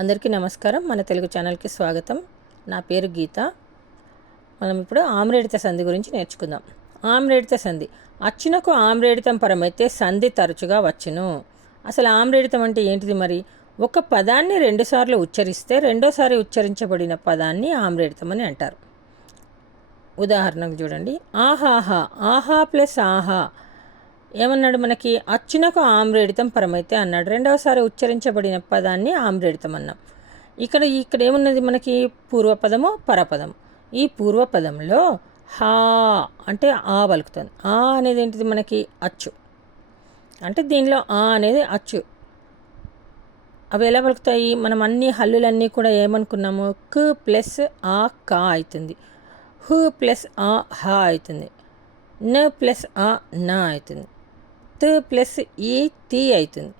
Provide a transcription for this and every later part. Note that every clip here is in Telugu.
అందరికీ నమస్కారం. మన తెలుగు ఛానల్కి స్వాగతం. నా పేరు గీత. మనం ఇప్పుడు ఆమ్రేడిత సంధి గురించి నేర్చుకుందాం. ఆమ్రేడిత సంధి. అచ్చునకు ఆమ్రేడితం పరమైతే సంధి తరచుగా వచ్చును. అసలు ఆమ్రేడితం అంటే ఏంటిది మరి? ఒక పదాన్ని రెండుసార్లు ఉచ్చరిస్తే రెండోసారి ఉచ్చరించబడిన పదాన్ని ఆమ్రేడితం అని అంటారు. ఉదాహరణకు చూడండి. ఆహాహా. ఆహా ప్లస్ ఆహా. ఏమన్నాడు మనకి? అచ్చునకు ఆమ్రేడితం పరమైతే అన్నాడు. రెండవసారి ఉచ్చరించబడిన పదాన్ని ఆమ్రేడితం అన్నాం. ఇక్కడ ఇక్కడ ఏమున్నది మనకి? పూర్వపదము పరపదము. ఈ పూర్వపదంలో హా అంటే ఆ పలుకుతుంది. ఆ అనేది ఏంటిది మనకి? అచ్చు. అంటే దీనిలో ఆ అనేది అచ్చు. అవి ఎలా పలుకుతాయి? మనం అన్ని హల్లులన్నీ కూడా ఏమనుకున్నాము? క్ ప్లస్ ఆ కా అవుతుంది. హు ప్లస్ ఆ హా అవుతుంది. న ప్లస్ ఆ నా అవుతుంది. త్ ప్లస్ ఈ తీ అవుతుంది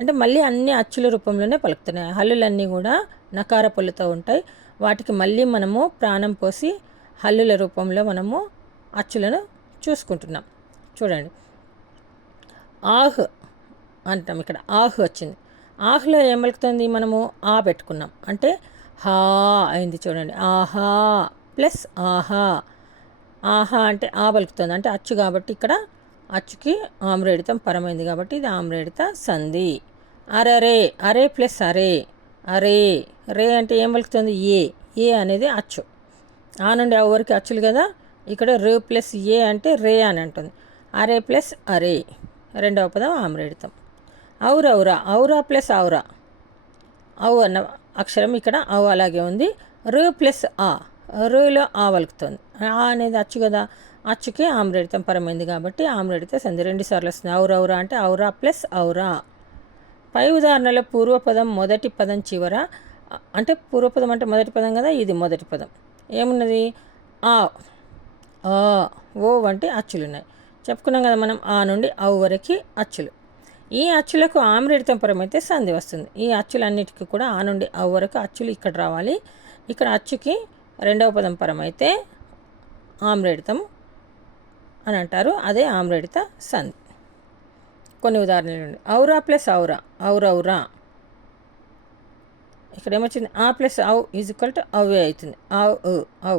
అంటే మళ్ళీ అన్ని అచ్చుల రూపంలోనే పలుకుతున్నాయి. హల్లులన్నీ కూడా నకార పళ్ళుతో ఉంటాయి. వాటికి మళ్ళీ మనము ప్రాణం పోసి హల్లుల రూపంలో మనము అచ్చులను చూసుకుంటున్నాం. చూడండి. ఆహ్ అంటాం ఇక్కడ. ఆహ్ వచ్చింది. ఆహ్లో ఏం పలుకుతుంది? మనము ఆ పెట్టుకున్నాం. అంటే హా అయింది చూడండి. ఆహా ప్లస్ ఆహా. ఆహా అంటే ఆ పలుకుతుంది. అంటే అచ్చు కాబట్టి ఇక్కడ అచ్చుకి ఆమ్రేడితం పరమైంది కాబట్టి ఇది ఆమ్రేడిత సంధి. అరరే అరే ప్లస్ అరే. అరే రే అంటే ఏం పలుకుతుంది ఏ. ఏ అనేది అచ్చు. ఆ నుండి ఎవరికి అచ్చులు కదా? ఇక్కడ రే ప్లస్ ఏ అంటే రే అని అంటుంది. అరే ప్లస్ అరే. రెండవ పదం ఆమ్రేడితం. ఔరౌరా ఔరా ప్లస్ ఔరా. ఔ అన్న అక్షరం ఇక్కడ ఔ అలాగే ఉంది. రు ప్లస్ ఆ. రులో ఆ వలుకుతుంది. ఆ అనేది అచ్చు కదా? అచ్చుకి ఆమ్రేడితం పరమైంది కాబట్టి ఆమ్రేడిత సంధి రెండు సార్లు వస్తుంది. ఔరౌరా అంటే ఔరా ప్లస్ ఔరా. పై ఉదాహరణలో పూర్వపదం మొదటి పదం చివర అంటే పూర్వపదం అంటే మొదటి పదం కదా ఇది మొదటి పదం. ఏమున్నది? ఆ ఆ ఓ వంటి అచ్చులు ఉన్నాయి చెప్పుకున్నాం కదా మనం ఆ నుండి ఔ వరకు అచ్చులు. ఈ అచ్చులకు ఆమ్రేడితం పరమైతే సంధి వస్తుంది. ఈ అచ్చులన్నిటికీ కూడా ఆ నుండి ఔ వరకు అచ్చులు ఇక్కడ రావాలి. ఇక్కడ అచ్చుకి రెండవ పదం పరమైతే ఆమ్రేడితం అని అంటారు. అదే ఆమ్రేడిత సంధి. కొన్ని ఉదాహరణలు ఔరా ప్లస్ ఔరా. ఔరౌరా. ఇక్కడ ఏమొచ్చింది ఆ ప్లస్ ఔ ఈజ్ ఈక్వల్ టు అవే అవుతుంది. ఔ ఔ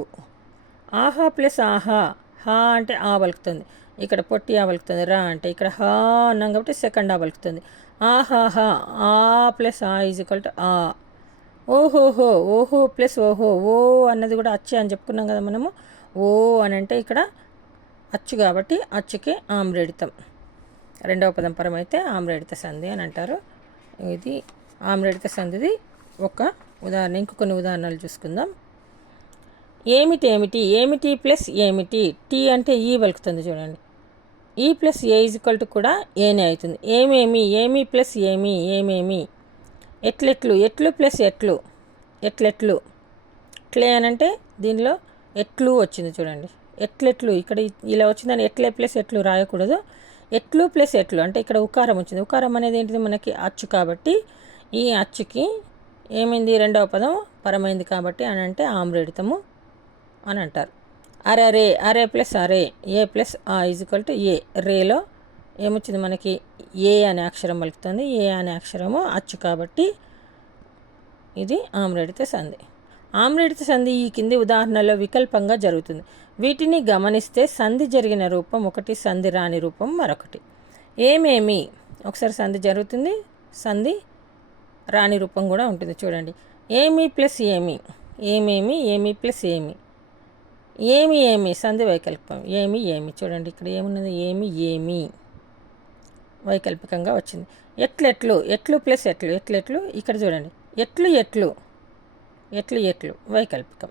ఆహా ప్లస్ ఆహా. హా అంటే ఆ పలుకుతుంది ఇక్కడ పొట్టి ఆ పలుకుతుంది రా అంటే ఇక్కడ హా అన్నాం కాబట్టి సెకండ్ ఆ పలుకుతుంది ఆహాహా ఆ ప్లస్ ఆ ఈజ్ ఈక్వల్ టు ఆ. ఓహోహో ఓహో ప్లస్ ఓహో. ఓ అన్నది కూడా అచ్చే అని చెప్పుకున్నాం కదా మనము. ఓ అని అంటే ఇక్కడ అచ్చు కాబట్టి అచ్చుకి ఆమ్రేడితం. రెండవ పదం పరం అయితే ఆమ్రేడిత సంధి అని అంటారు. ఇది ఆమ్రేడిత సంధిది ఒక ఉదాహరణ ఇంకో కొన్ని ఉదాహరణలు చూసుకుందాం. ఏమిటి ఏమిటి? ఏమిటి ప్లస్ ఏమిటి? టీ అంటే ఈ వలుకుతుంది చూడండి. ఈ ప్లస్ ఏ ఈజ్వల్ టు కూడా ఏనే అవుతుంది. ఏమేమి? ఏమి ప్లస్ ఏమి? ఏమేమి? ఎట్లెట్లు? ఎట్లు ప్లస్ ఎట్లు? ఎట్లెట్లు? ఎట్లే అని అంటే దీనిలో ఎట్లు వచ్చింది చూడండి. ఎట్లెట్లు ఇక్కడ ఇలా వచ్చిందని ఎట్లే ప్లస్ ఎట్లు రాయకూడదు. ఎట్లు ప్లస్ ఎట్లు అంటే ఇక్కడ ఉకారం వచ్చింది. ఉకారం అనేది ఏంటిది? మనకి అచ్చు కాబట్టి ఈ అచ్చుకి ఏమైంది? రెండవ పదం పరమైంది కాబట్టి అని అంటే ఆమ్రేడితము అని అంటారు. అరే అరే అరే ప్లస్ అరే ఏ ప్లస్ ఆ ఈజ్వల్ టు ఏ. రేలో ఏమొచ్చింది మనకి? ఏ అనే అక్షరం పలుకుతుంది. ఏ అనే అక్షరము అచ్చు కాబట్టి ఇది ఆమ్రేడిత సంధి. ఆమ్రేడిత సంధి ఈ కింది ఉదాహరణలో వికల్పంగా జరుగుతుంది. వీటిని గమనిస్తే సంధి జరిగిన రూపం ఒకటి సంధి రాని రూపం మరొకటి. ఏమేమి? ఒకసారి సంధి జరుగుతుంది సంధి రాణి రూపం కూడా ఉంటుంది. చూడండి. ఏమి ప్లస్ ఏమి? ఏమేమి? ఏమి ప్లస్ ఏమి? ఏమి ఏమి? సంధి వైకల్పం. ఏమి ఏమి? చూడండి ఇక్కడ ఏమున్నది? ఏమి ఏమి? వైకల్పికంగా వచ్చింది. ఎట్లెట్లు? ఎట్లు ప్లస్ ఎట్లు? ఎట్లెట్లు? ఇక్కడ చూడండి. ఎట్లు ఎట్లు? ఎట్లు ఎట్లు? వైకల్పికం.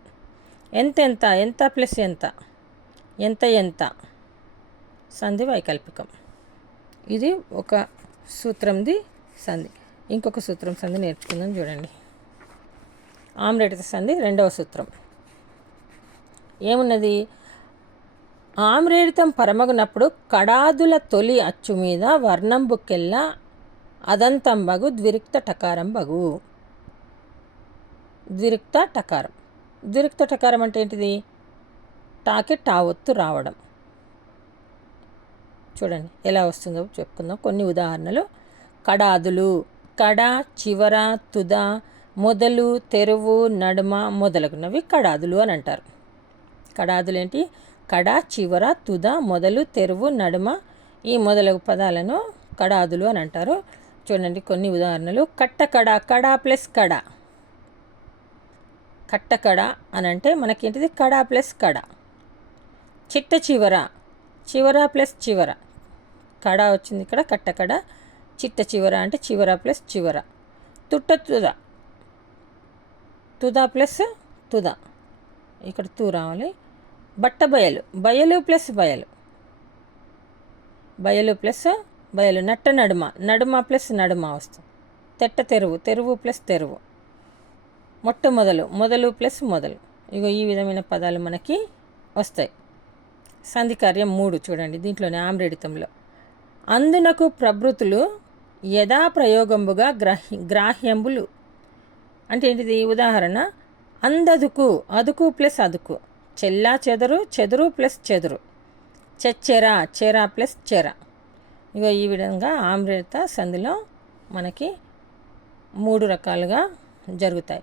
ఎంత ఎంత ఎంత ప్లస్ ఎంత? ఎంత ఎంత? సంధి వైకల్పికం. ఇది ఒక సూత్రంది సంధి. ఇంకొక సూత్రం సంధి నేర్చుకుందాం చూడండి. ఆమ్రేడిత సంధి రెండవ సూత్రం. ఏమున్నది? ఆమ్రేడితం పరమగునప్పుడు కడాదుల తొలి అచ్చు మీద వర్ణం బుక్కెల్లా అదంతం బగు ద్విరిక్త టకారం బగు ద్విరిక్త టకారం. ద్విరుక్త టకారం అంటే ఏంటిది? టాకి టా ఒత్తు రావడం. చూడండి ఎలా వస్తుందో చెప్పుకుందాం. కొన్ని ఉదాహరణలు. కడాదులు. కడ చివర తుద మొదలు తెరువు నడుమ మొదలగునవి కడాదులు అని అంటారు. కడాదులు ఏంటి? కడ చివర తుద మొదలు తెరువు నడుమ ఈ మొదలగు పదాలను కడాదులు అని అంటారు. చూడండి కొన్ని ఉదాహరణలు. కట్టకడ కడ ప్లస్ కడ. కట్టకడ అని అంటే మనకేంటిది? కడ ప్లస్ కడ. చిట్ట చివర. చివర ప్లస్ చివర. కడ వచ్చింది ఇక్కడ కట్టకడ. చిట్ట చివర అంటే చివర ప్లస్ చివర. తుట్ట తుద. తుద ప్లస్ తుద. ఇక్కడ తూ రావాలి. బట్ట బయలు. బయలు ప్లస్ బయలు. బయలు ప్లస్ బయలు. నట్ట నడుమ. నడుమ ప్లస్ నడుమ వస్తుంది. తెట్ట తెరువు. తెరువు ప్లస్ తెరువు. మొట్టమొదలు మొదలు ప్లస్ మొదలు. ఇగో ఈ విధమైన పదాలు మనకి వస్తాయి. సంధి కార్యం మూడు చూడండి దీంట్లోనే ఆమ్రేడితంలో. అందునకు ప్రభృతులు యథా ప్రయోగంబుగా గ్రాహ్యంబులు. అంటే ఏంటిది? ఉదాహరణ అందదుకు అదుకు ప్లస్ అదుకు. చెల్లా చెదరు చెదురు ప్లస్ చెదురు. చెచ్చెర చెర ప్లస్ చెర. ఇగో ఈ విధంగా ఆమ్రేత సంధిలో మనకి మూడు రకాలుగా జరుగుతాయి.